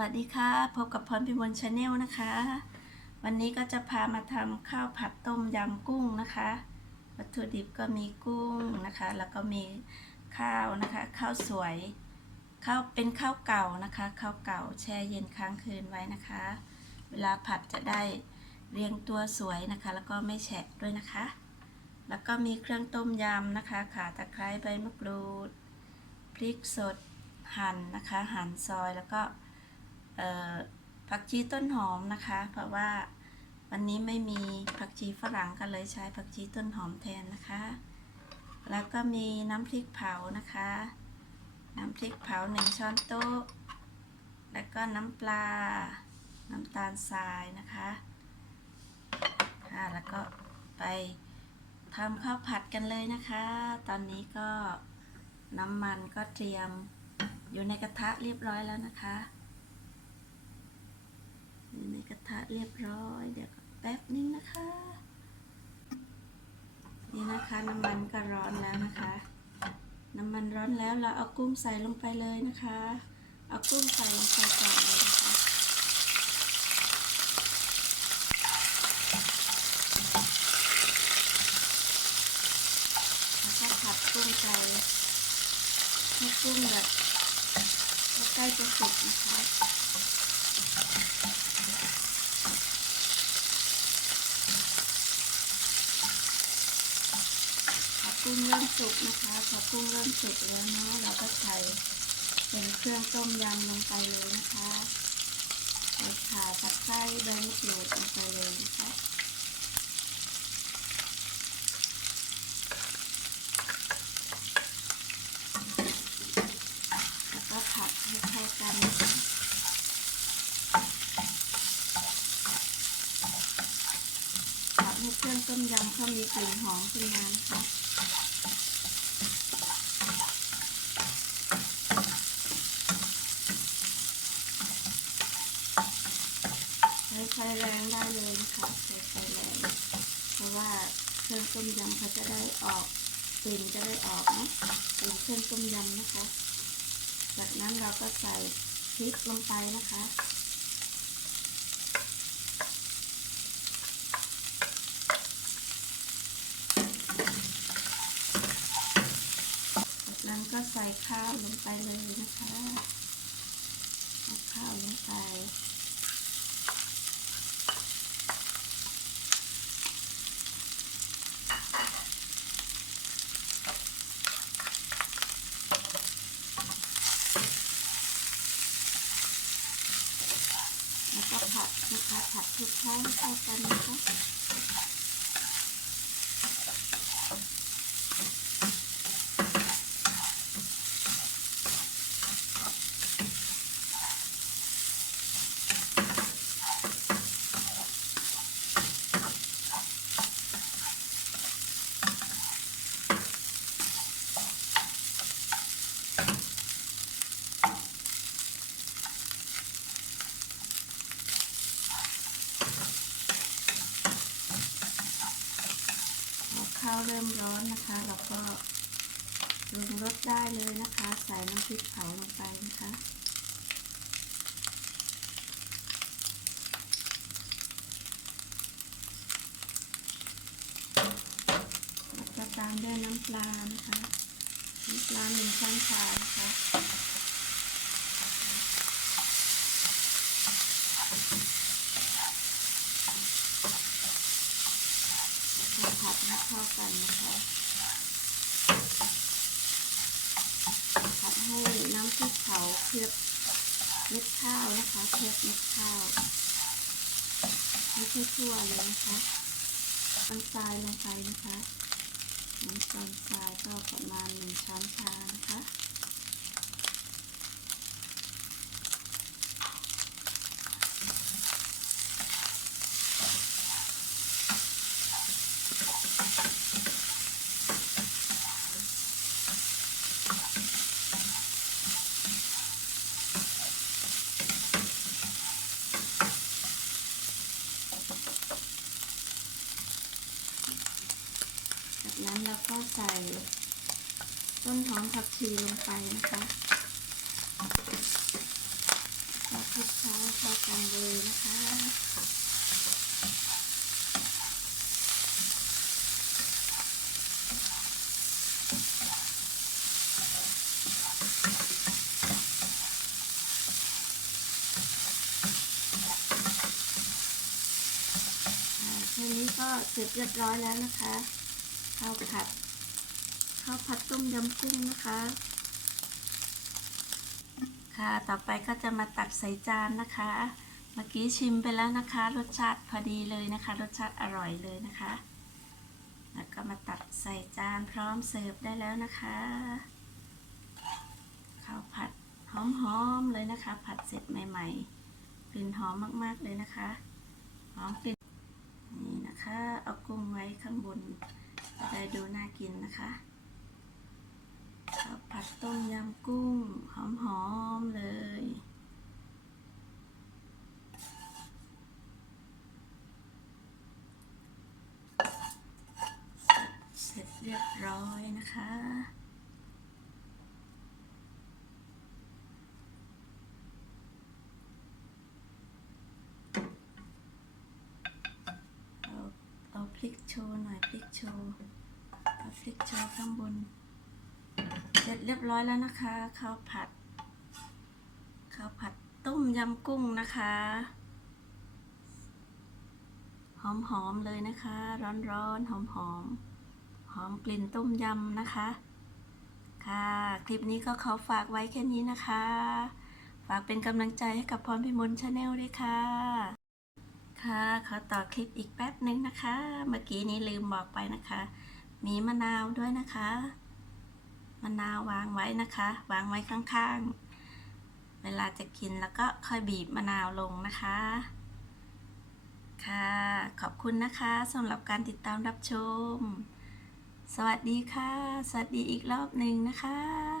วัสดีค่ะ พบกับพรพิมลชาแนลนะคะ วันนี้ก็จะพามาทำข้าวผัดต้มยำกุ้งนะคะ วัตถุดิบก็มีกุ้งนะคะ แล้วก็มีข้าวนะคะ ข้าวสวยข้าวเป็นข้าวเก่านะคะข้าวเก่าแช่เย็นค้างคืนไว้นะคะ เวลาผัดจะได้เรียงตัวสวยนะคะ แล้วก็ไม่แฉะด้วยนะคะ แล้วก็มีเครื่องต้มยำนะคะข่าตะไคร้ใบมะกรูดพริกสดหั่นนะคะ หั่นซอยแล้วก็ ผักชีต้นหอมนะคะ เพราะว่าวันนี้ไม่มีผักชีฝรั่งก็เลยใช้ผักชีต้นหอมแทนนะคะ แล้วก็มีน้ำพริกเผานะคะ น้ำพริกเผาหนึ่งช้อนโต๊ะ แล้วก็น้ำปลา น้ำตาลทรายนะคะค่ะแล้วก็ไปทำข้าวผัดกันเลยนะคะ ตอนนี้ก็น้ำมันก็เตรียมอยู่ในกระทะเรียบร้อยแล้วนะคะ อยู่ในกระทะเรียบร้อย เดี๋ยวแป๊บนึงนะคะ นี่นะคะน้ำมันก็ร้อนแล้วนะคะ น้ำมันร้อนแล้วเราเอากุ้งใส่ลงไปเลยนะคะ เอากุ้งใส่ลงไปก่อนเลยนะคะแล้วก็ผัดกุ้งไปให้กุ้งแบบใกล้จะสุกนะคะ กุ้งเริ่มสุกนะคะ พอกุ้งเริ่มสุกแล้วเนาะเราก็ใส่เป็นเครื่องต้มยำลงไปเลยนะคะใส่ขาตะไคร้ใบมะกรูดลงไปเลยนะคะแล้วก็ผัดให้เข้ากันนะคะผัดให้ เครื่องต้มยำเขามีกลิ่นหอมขึ้นมานะคะใช้ไฟแรงได้เลยนะคะใช้ไฟแรงเพราะว่าเครื่องต้มยำเขาจะได้ออกกลิ่นจะได้ออกนะเป็นเครื่องต้มยำนะคะ จากนั้นเราก็ใส่พริกลงไปนะคะ จากนั้นก็ใส่ข้าวลงไปเลยนะคะเอาข้าวลงไปแล้วก็ผัดนะคะผัดทุกครั้งเข้ากันนะคะพอ ข้าวเริ่มร้อนนะคะ เราก็ปรุงรสได้เลยนะคะ ใส่น้ำพริกเผาลงไปนะคะแล้วก็ตามด้วยน้ำปลานะคะ น้ำปลาหนึ่งช้อนชานะคะ ก็ ผัดให้เข้ากันนะคะ ผัดให้น้ำพริกเผาเคลือบเม็ดข้าวนะคะเคลือบเม็ดข้าวให้ทั่วๆเลยนะคะน้ำทรายลงไปนะคะน้ำตาลทรายก็ประมาณหนึ่งช้อนชานะคะ ก็ใส่ต้นหอมผักชีลงไปนะคะแล้วคลุกเคล้าเข้ากันเลยนะคะอ่าแค่นี้ก็เสร็จเรียบร้อยแล้วนะคะข้าวผัด ข้าวผัดต้มยำกุ้งนะคะ ค่ะต่อไปก็จะมาตักใส่จานนะคะ เมื่อกี้ชิมไปแล้วนะคะ รสชาติพอดีเลยนะคะ รสชาติอร่อยเลยนะคะ แล้วก็มาตักใส่จานพร้อมเสิร์ฟได้แล้วนะคะข้าวผัดหอมๆเลยนะคะ ผัดเสร็จใหม่ๆกลิ่นหอมมากๆเลยนะคะหอมกลิ่นนี่นะคะ เอากุ้งไว้ข้างบนจะได้ดูน่ากินนะคะ ผัดต้มยำกุ้ง หอมๆเลย เสร็จเรียบร้อยนะคะเอาเอาพริกโชว์หน่อยพริกโชว์เอาพริกโชว์ข้างบน เสร็จเรียบร้อยแล้วนะคะข้าวผัดข้าวผัดต้มยำกุ้งนะคะ หอมๆเลยนะคะ ร้อนๆหอมๆหอมกลิ่นต้มยำนะคะ ค่ะ คลิปนี้ก็ขอฝากไว้แค่นี้นะคะ ฝากเป็นกำลังใจให้กับพรพิมลชาแนลด้วยค่ะ ค่ะขอต่อคลิปอีกแป๊บนึงนะคะ เมื่อกี้นี้ลืมบอกไปนะคะ มีมะนาวด้วยนะคะ มะนาววางไว้นะคะ วางไว้ข้างๆ เวลาจะกินแล้วก็ค่อยบีบมะนาวลงนะคะ ค่ะ ขอบคุณนะคะสำหรับการติดตามรับชม สวัสดีค่ะ สวัสดีอีกรอบหนึ่งนะคะ